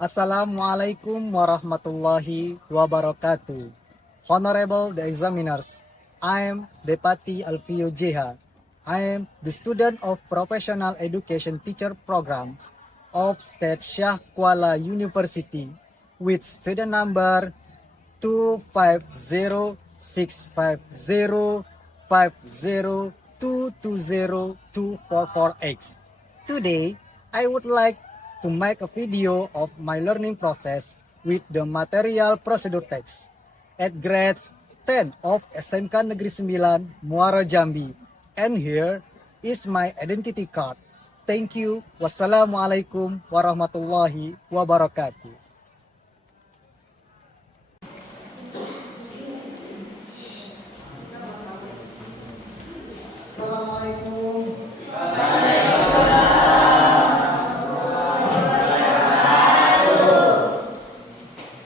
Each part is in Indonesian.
Assalamualaikum warahmatullahi wabarakatuh. Honorable the examiners, I am Depati Alfio Jeha. I am the student of Professional Education Teacher Program of State Shah Kuala University with student number 250650502202448. Today, I would like to make a video of my learning process with the material procedure text at grade 10 of SMK Negeri 9 Muara Jambi. And here is my identity card. Thank you. Wassalamualaikum warahmatullahi wabarakatuh. Assalamualaikum.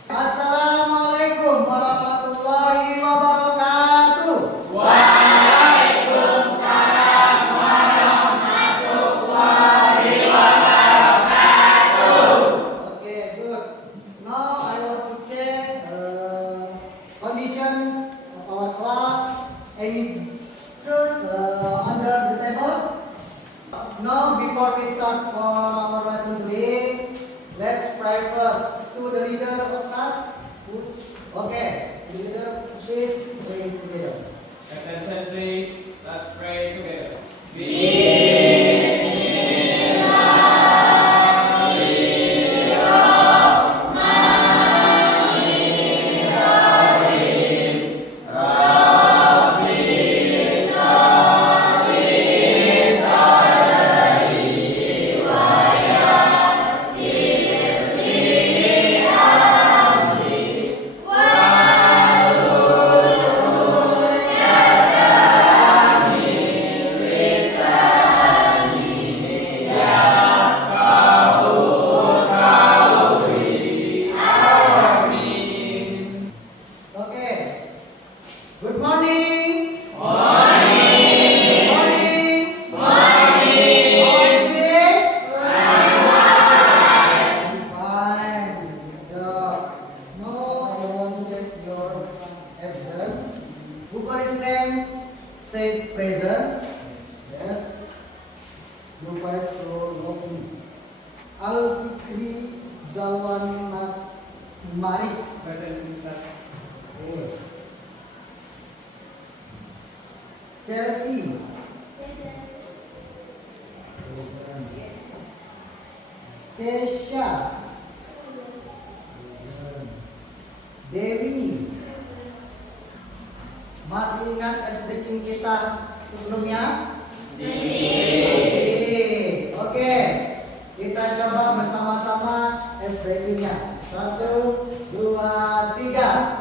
Assalamualaikum warahmatullahi wabarakatuh. Okay, good. Now I want to check condition of our class. Any truths under the table? Now, before we start for our lesson today, let's pray first to the leader of the class. Okay, the leader, please pray together. Attention please, let's pray together. Okay. Good morning. Morning. Morning. Morning. Today? Fine. Good job. Now I want to check your absent. Who got his name? Say present. Yes. Professor Loki. Al-Fikri Zalwan Mari. Okay. Chelsea. Kesha. Dewi. Masih ingat ice breaking kita sebelumnya? Masih. Oke. Kita coba bersama-sama ice breakingnya. 1, 2, 3.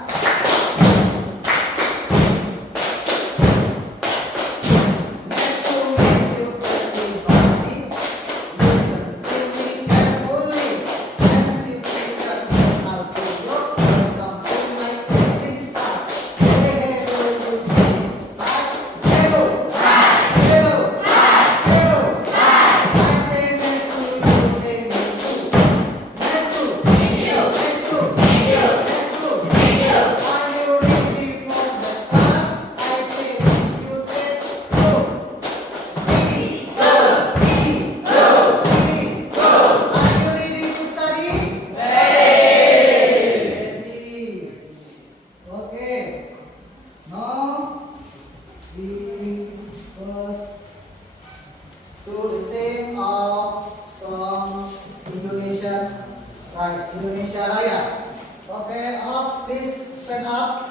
Indonesia Raya. Okay, all please stand up.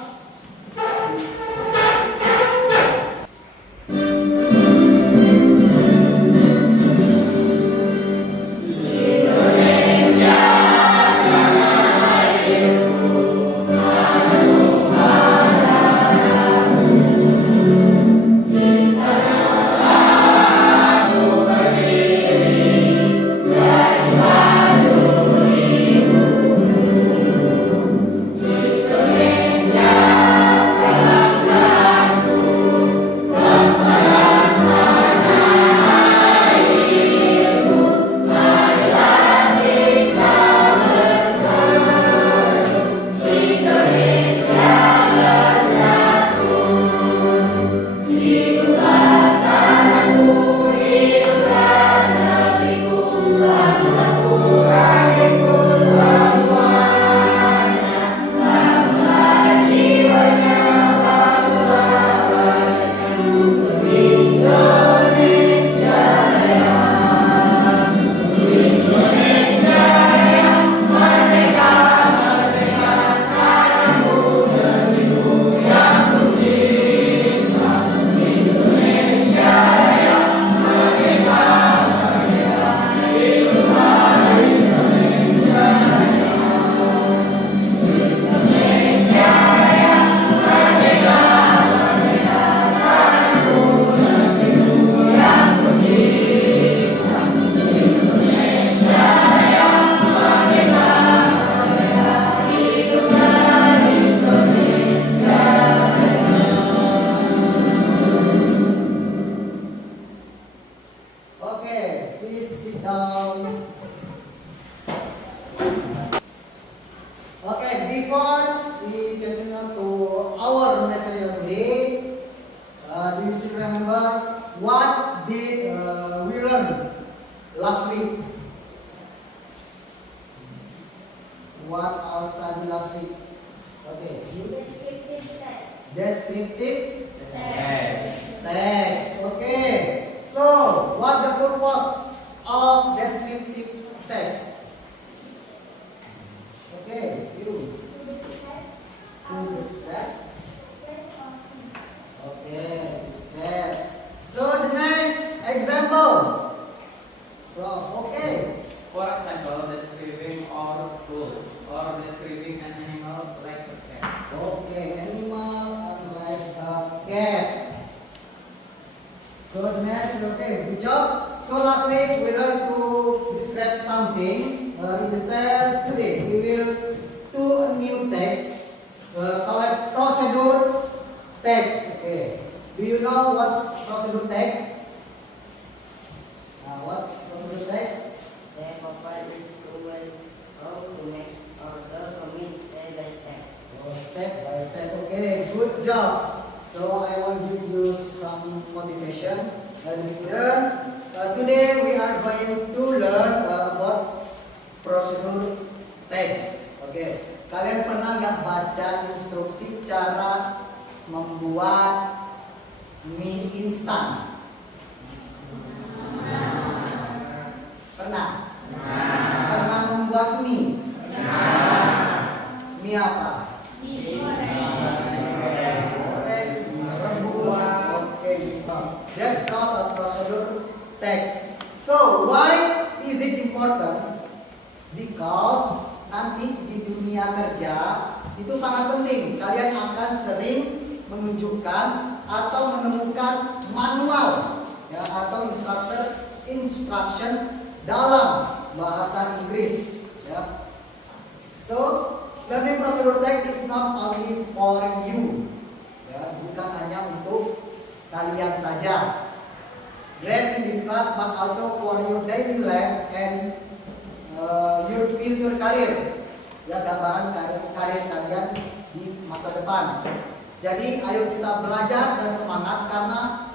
Indonesia please sit down. Okay, before we continue to our material today, do you still remember what did we learn last week? What our study last week? Okay. Descriptive text. Descriptive text. Okay. So, what the purpose of descriptive text? Okay, you. To describe. Okay, describe. So the next example. Okay. For example, describing or food or describing an animal like a cat. Okay, animal like a cat. So the next, okay, good job. So last week we learned to describe something in detail. Today we will do a new text called procedure text. Okay, do you know what's procedure text? What's procedure text? They provide instrument how to make or commit step by step. Oh, step by step. Okay, good job. So I will give you some motivation. Student, today we are going to learn about procedure text. Oke, kalian pernah nggak baca instruksi cara membuat mie instan? Pernah? Pernah membuat mie? Mie apa? That's called a procedure text. So why is it important? Because nanti di dunia kerja itu sangat penting. Kalian akan sering menunjukkan atau menemukan manual ya, atau instruction dalam bahasa Inggris. Ya. So learning procedure text is not only for you, ya, bukan hanya untuk kalian saja. Great in this class, but also for your daily life and your future career. Ya, gambaran karir kalian di masa depan. Jadi, ayo kita belajar dan semangat karena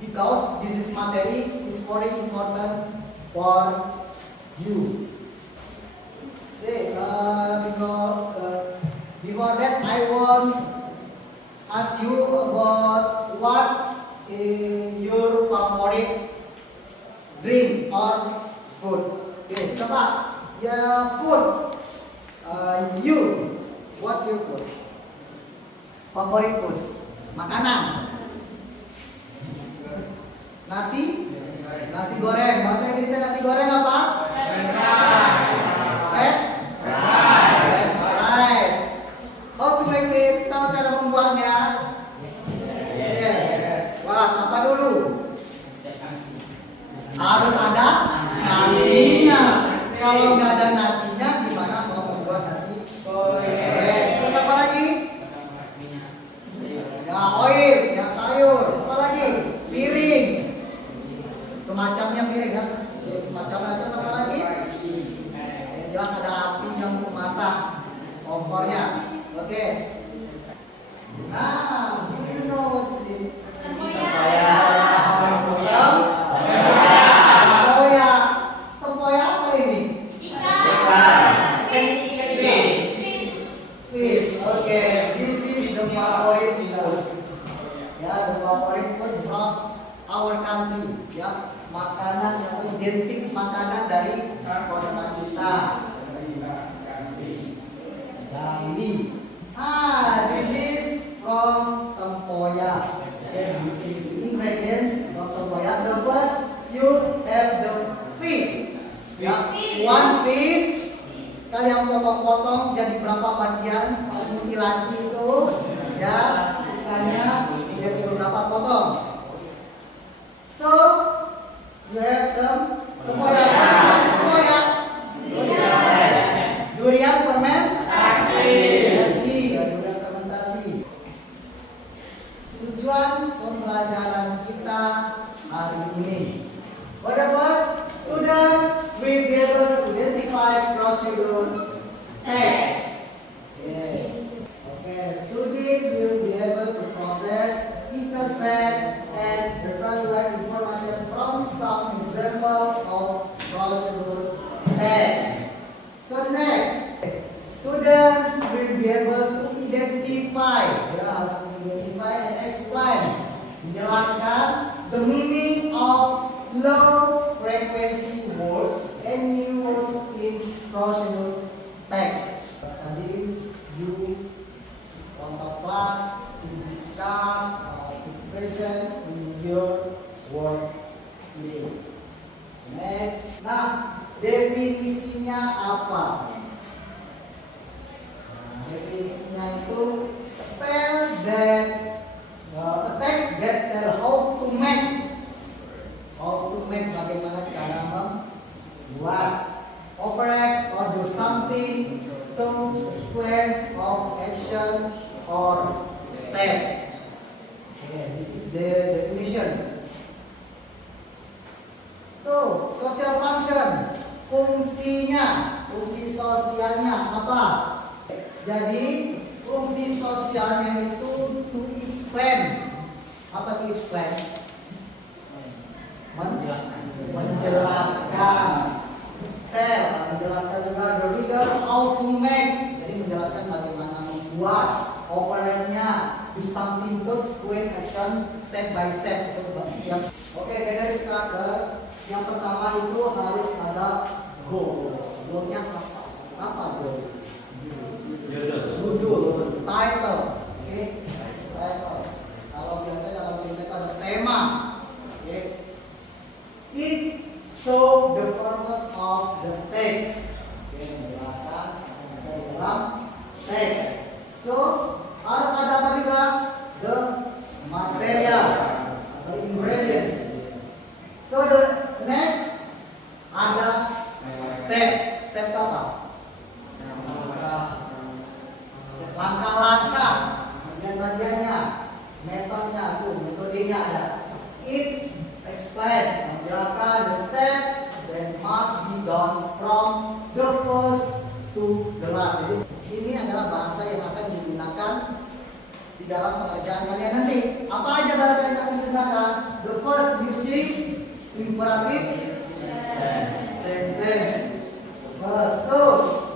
because this is material is very important for you. Say, before that, I want ask you about what is your favorite drink or food. Okay, coba ya food. You, what's your food? Favorite food? Makanan. Nasi? Nasi goreng. Bahasa Inggrisnya nasi goreng apa? Rice. How to make it? Tahu cara membuatnya? Yes. Wah, apa dulu? Harus ada nasinya. Kalau nggak ada nasinya, gimana mau membuat nasi goreng? Terus apa lagi? Ya oil, ya sayur. Apa lagi? Piring. Semacamnya piring ya. Jadi semacamnya terus apa lagi? Yang jelas ada api yang untuk masak. Kompornya. Oke. Nah, do you know what is it? Tempoyak apa ini? Fish. Okay, this is the favorite food. Ya, the favorite food from our country. Ya, makanan yang identik makanan dari kota kita. Jambi. This is from tempoyak. Okay, ingredients from tempoyak. The first, you have the fish. Ya, one fish. Kalian potong-potong jadi berapa bagian? Mutilasi itu, ya, ikannya jadi beberapa potong. So, you have tempoyak. Tempoyak. Durian fermentasi. Durian fermentasi. Tujuan pembelajaran kita hari ini. What the first? procedure text. Okay, student will be able to process, interpret, and evaluate information from some example of procedure text. So next, student will be able to identify, harus identify and explain, menjelaskan the meaning of low frequency words and new words in procedure text. Tadi you contact class to discuss to present in your work meeting. Next, nah definisinya apa? Definisinya itu tell that a text that tell how to make bagaimana cara membuat, operate or do something through sequence of action or step. Okay, this is the definition. So, social function, fungsi sosialnya apa? Jadi, fungsi sosialnya itu to explain. Apa to explain? Menjelaskan. Menjelaskan juga the reader how to make. Jadi menjelaskan bagaimana membuat, operate-nya, do something those quick action step by step. Oke, dari structure yang pertama itu harus ada goal. Goal-nya apa? Apa goal? Judul, title. Oke, title. Kalau biasanya dalam cerita itu ada tema. Oke. It show the purpose of the text. Oke, menjelaskan di dalam text. So, harus ada apa juga? The material atau ingredients. So, the next ada step. Step itu apa? Langkah-langkah, bagian-bagiannya, metodenya ada. It explains, menjelaskan the step that must be done from the first to the last. Jadi ini adalah bahasa yang akan digunakan di dalam pengerjaan kalian nanti. Apa aja bahasa yang akan digunakan? The first using imperative sentence. So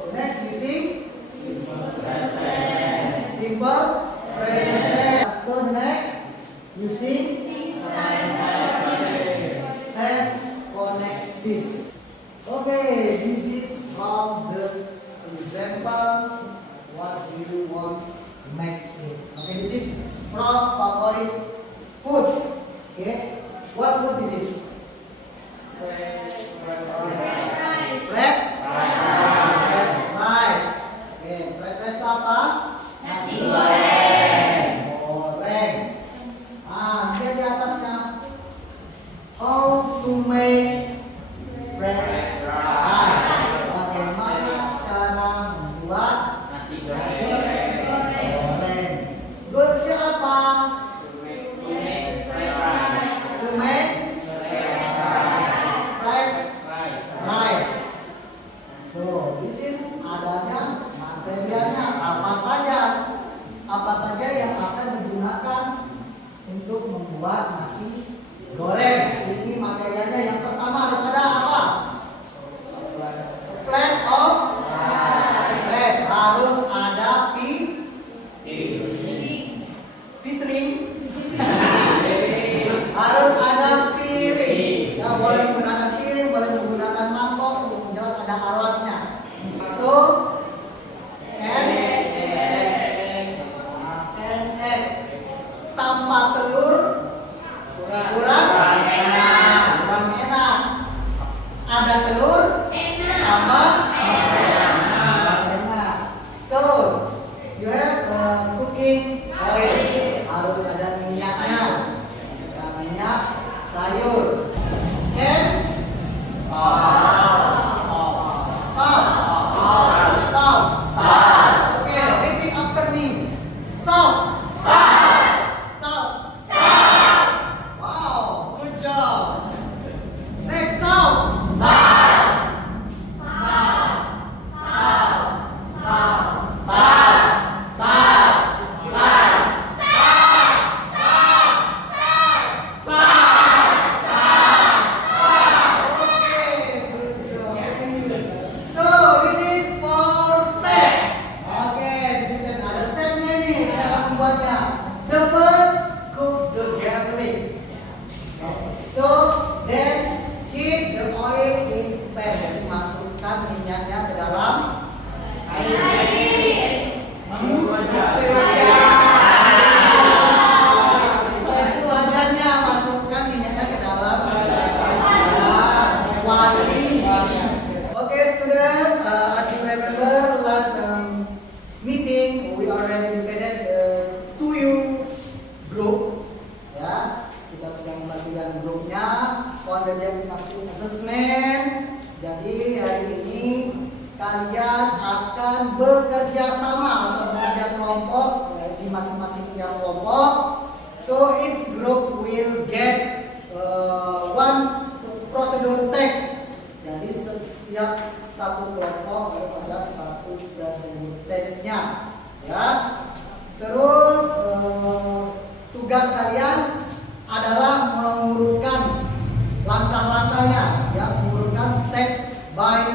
the next using simple present tense. So the next using and connectives. Okay, this is from the example. What do you want to make it? Okay, this is from favorite foods. Okay, what food this is? Red rice. Okay, red rice apa? Nasi goreng. Goreng. Lihat di atasnya. How to make red rice. Bagaimana cara membuat nasi goreng. Goalsnya apa? To make fried rice. So, this is adanya materialnya apa saja yang akan digunakan untuk membuat nasi goreng. Ini materialnya yang pertama harus ada apa? Plan of rice. Harus ada piring. Harus ada piring. Ya, boleh menggunakan piring, boleh menggunakan mangkok, untuk jelas ada alasnya. So, and egg. Tanpa telur kurang enak. Ada telur tambah enak. So, you have cooking oil. Harus ada minyaknya. Ada minyak sayur. And salt. Okay, repeat after me. Salt. Wow, good job. Next, salt. minyaknya ke dalam wajannya, masukkan minyaknya ke dalam wali. Okay, students, as you remember last meeting, we already divided two group. Ya, kita sudah membagikan grupnya on the diagnostic assessment. Jadi hari ini kalian akan bekerja sama atau bekerja kelompok di masing-masing tiap kelompok. So each group will get one procedure text. Jadi setiap satu kelompok ada satu procedure textnya. Ya. Terus tugas kalian adalah mengurutkan langkah-langkahnya, ya, mengurutkan step by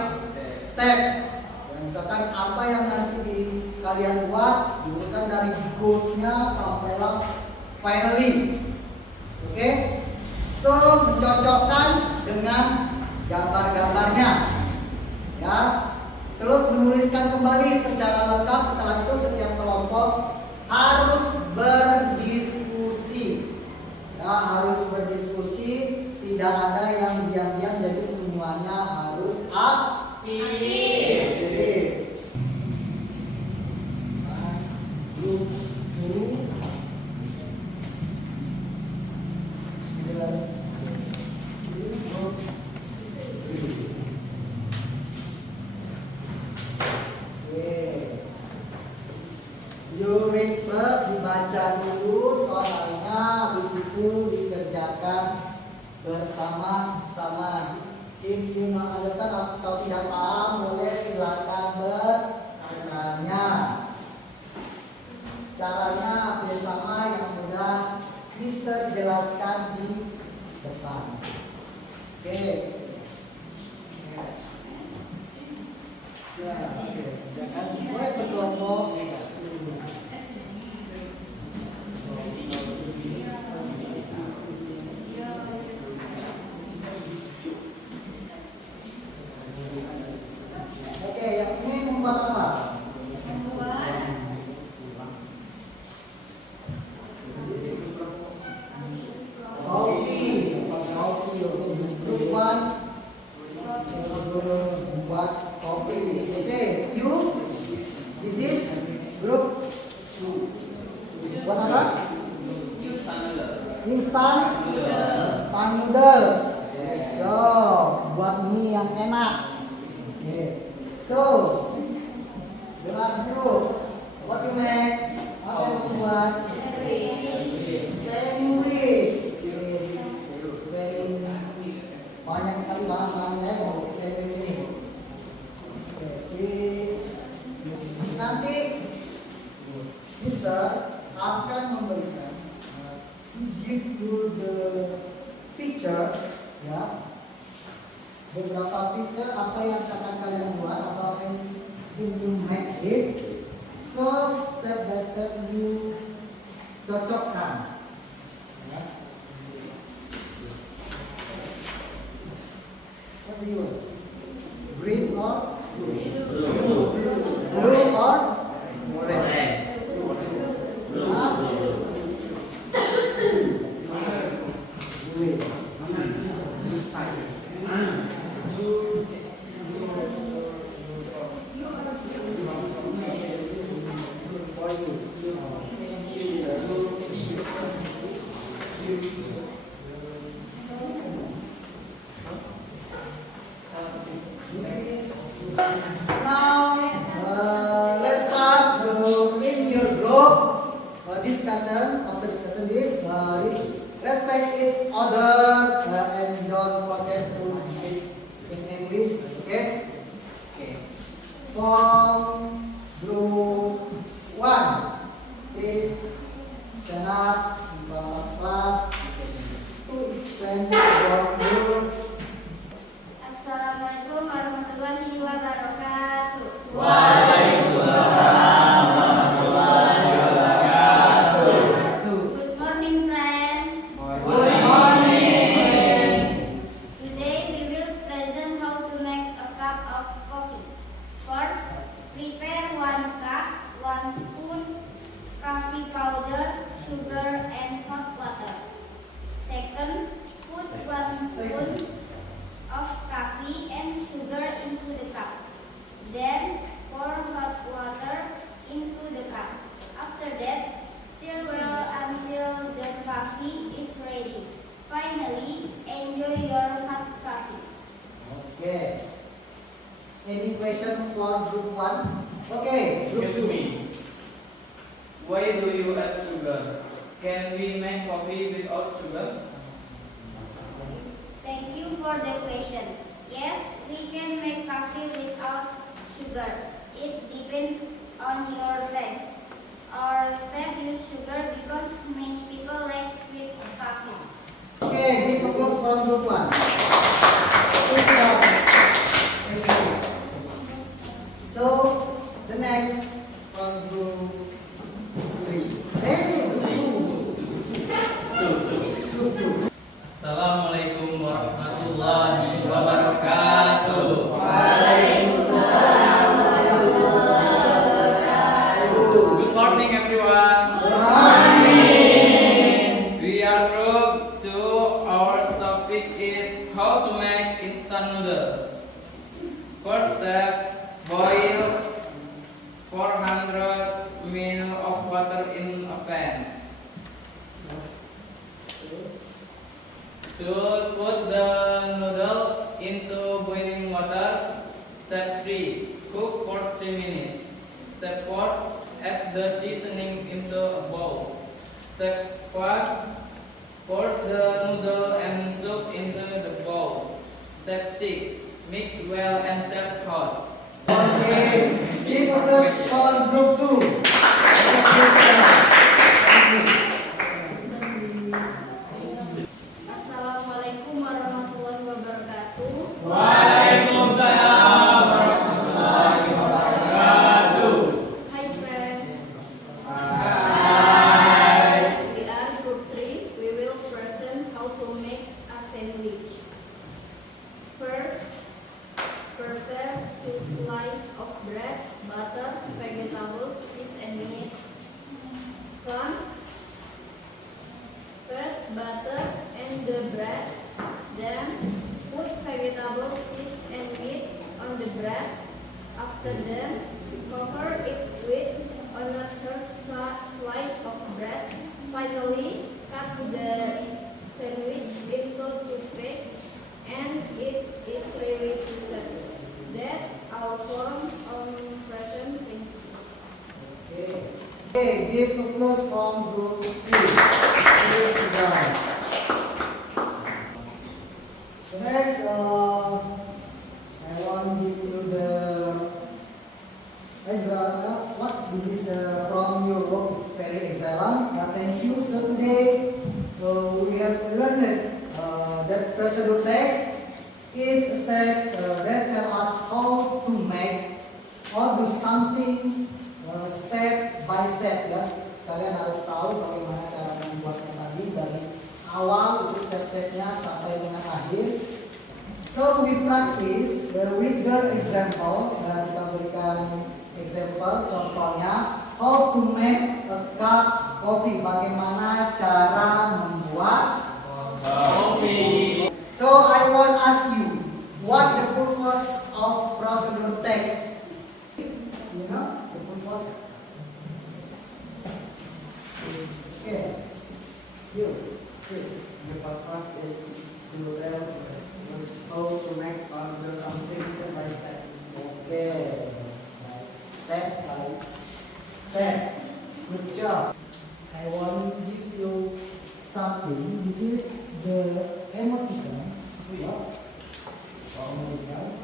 step. Dan misalkan apa yang nanti kalian buat diurutkan dari goals-nya sampailah finally. Oke? So mencocokkan dengan gambar-gambarnya. Ya. Terus menuliskan kembali secara lengkap. Setelah itu setiap kelompok harus berdiskusi. Ya, harus berdiskusi, tidak ada yang diam-diam, jadi semuanya harus aktif. You read first, dibaca dulu soalnya, habis itu dikerjakan bersama-sama. If you not understand atau tidak paham, boleh silakan bertanya. Caranya hampir sama yang sudah Mister jelaskan di depan. Oke. Jangan boleh berkelompok. Oke, yang ini membuat apa? Kopi. Oke, buat kopi. Oke, you, this is group. Buat apa? Instant noodles. Buat mie yang enak. Okay. So, the last group, what you make? Apa yang buat? Sandwich. Very banyak sekali bahan-bahannya untuk sandwich ini. Okay, please. Nanti Mister akan memberikan give to the picture, ya, beberapa picture apa yang akan kalian buat atau apa yang you make it. So step by step you cocokkan. Ya. What do you want? Green or blue or orange? Let's start in your group discussion. Of the discussion is respect each other and don't forget to speak in English. Okay? From group 1, please stand up in front of class to explain your group. Assalamualaikum warahmatullahi wabarakatuh. Waalaikumsalam warahmatullahi wabarakatuh. Good morning, friends. Good morning. Today we will Okay. Any question for group 1? Okay, group Excuse 2. me. Why do you add sugar? Can we make coffee without sugar? Thank you for the question. Yes, we can make coffee without sugar. It depends on your taste. Our staff use sugar because many people like sweet coffee. Okay, big applause from group 1. Good job. Thank you. So, the next from group 3. Hey, group 2. Assalamualaikum warahmatullahi wabarakatuh. Waalaikumsalam warahmatullahi wabarakatuh. Good morning, everyone. We are group 2. Our topic is how to make instant noodle. First step, boil 400 ml of water in a pan. To put the noodle into boiling water. Step 3, cook for 3 minutes. Step 4, add the seasoning into a bowl. Step 5, pour the noodle and soup into the bowl. Step 6, mix well and serve hot. Okay, big applause for group 2. Assalamualaikum warahmatullahi wabarakatuh. Waalaikumsalam warahmatullahi wabarakatuh. Hi friends. We are group 3. We will present how to make a sandwich. First, prepare 2 slices of bread, butter, vegetables, cheese and meat. Scone, spread butter and the bread. Then put vegetable, cheese and meat on the bread. After that, cover it with another slice of bread. Finally, cut the sandwich into toothpick and it is ready to serve. That our form on present. Thank you. Okay, big applause from group 3. Please sit down. The next, I want to give you the example. What this is the from your work is very excellent. Thank you. So today we have learned that procedure text is a text that tell us how to make or do something step by step ya. Kalian harus tahu bagaimana cara membuatnya tadi dari awal itu step-stepnya sampai dengan akhir. So we practice with the example dan kita berikan example contohnya how to make a cup coffee, bagaimana cara membuat Kopi. So I want ask you what the purpose of procedure text. You know the purpose. Okay. You, please. The purpose is to tell how to make or do something step by step. Okay. Step by step. Good job. I want to give you something. This is the emoticon.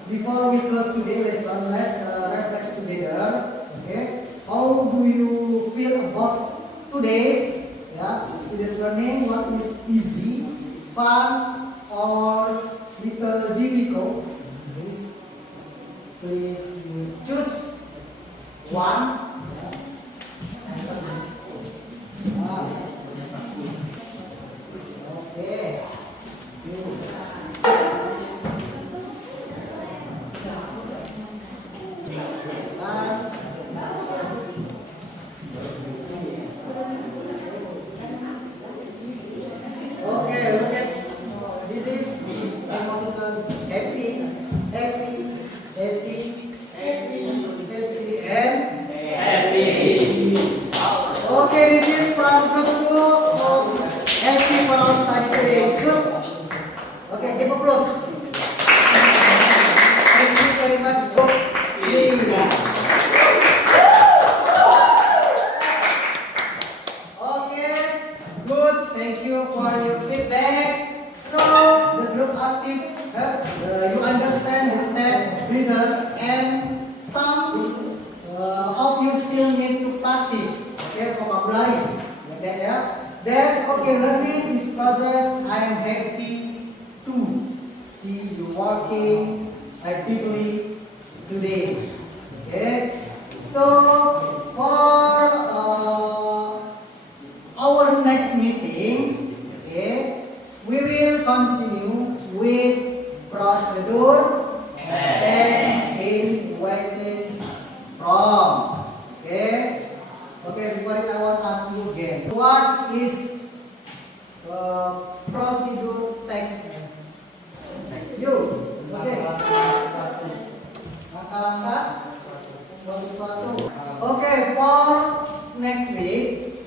Before we close today's lesson, let's reflect together. Okay. How do you feel about today's learning? What is easy, fun, or little difficult? Please you choose one. Okay. Last. Okay, look at this is emoticon happy, happy, happy, happy, happy, and okay, learning this process, I am happy to see you working actively today. Okay, so for our next meeting, okay, we will continue with procedure and in waiting from. Okay, okay, everybody, I want to ask you again. What is procedure text? You, okay? Langkah-langkah buat sesuatu. Okay, for next week,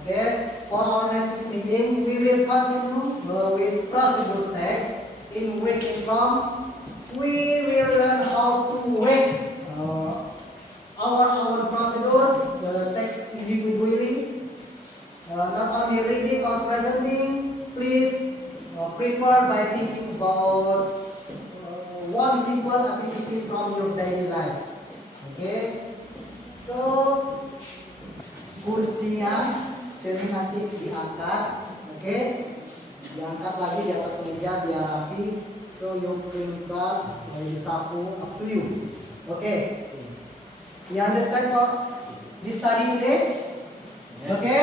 okay, for our next meeting, we will continue with procedure text in waiting from. We will learn how to wait our procedure, the text individually. Not only reading or presenting, please prepare by thinking about one simple activity from your daily life. Okay, so kursinya jadi nanti diangkat, okay? Diangkat lagi di atas meja biar rapi. So your clean class disapu up to you. Okay, you understand what this study today? Okay,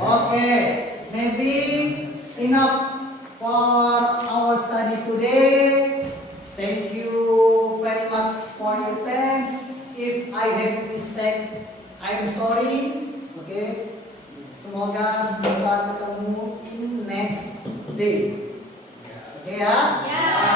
okay. Maybe enough for our study today. Thank you very much for your thanks. If I have mistake, I'm sorry. Okay. Semoga bisa ketemu in next day. Oke ya? Ya.